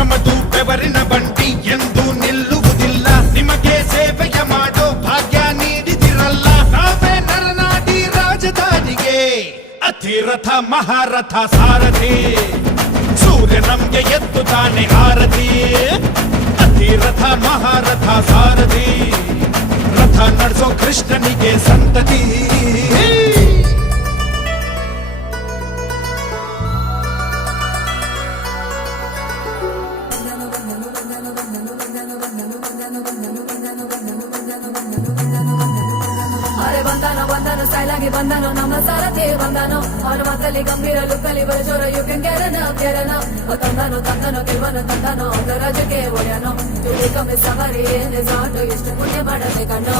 ನಮ್ಮದು ಬೆವರಿನ ಬಂಡಿ ಎಂದು ನಿಲ್ಲುವುದಿಲ್ಲ. ನಿಮಗೆ ಸೇವೆಯ ಮಾಡೋ ಭಾಗ್ಯ ನೀಡಿದಿರಲ್ಲ. ನಾವೇ ನರನಾಡಿ ರಾಜಧಾನಿಗೆ ಅತಿರಥ ಮಹಾರಥ ಸಾರಥಿ. ಸೂರ್ಯ ನಮ್ಗೆ ಎದ್ದು ತಾನೆ ಆರತಿ. ಅತಿರಥ ಮಹಾರಥ ಸಾರಥಿ. ರಥ ನಡೆಸೋ ಕೃಷ್ಣನಿಗೆ ಸಂತತಿ. ಅರೆ ಬಂದಾನೋ ಬಂದಾನೋ ಸ್ಟೈಲಾಗಿ ಬಂದಾನೋ ನಮ್ಮ ಸಾರಥಿ ಬಂದಾನೋ. ಅವನ ಮಾತಲ್ಲಿ ಗಂಭೀರ ಲುಕ್ಕಲ್ಲಿ ಬರಜೋರ ಯು ಕ್ಯಾನ್ ಕೆರನ ತಂದಾನೋ ತಂದಾನೋ ಗೆಲ್ವನು ತಂದಾನೋ ಅವರ ರಾಜ್ಯಕ್ಕೆ ಒಡೆಯನೋ. ತುಳಿ ಕಮ್ಮಿ ಸವಾರಿ ಏನೇ ಸಾಟು ಎಷ್ಟು ಪುಣ್ಯ ಮಾಡದೆ ಕಣ್ಣೋ.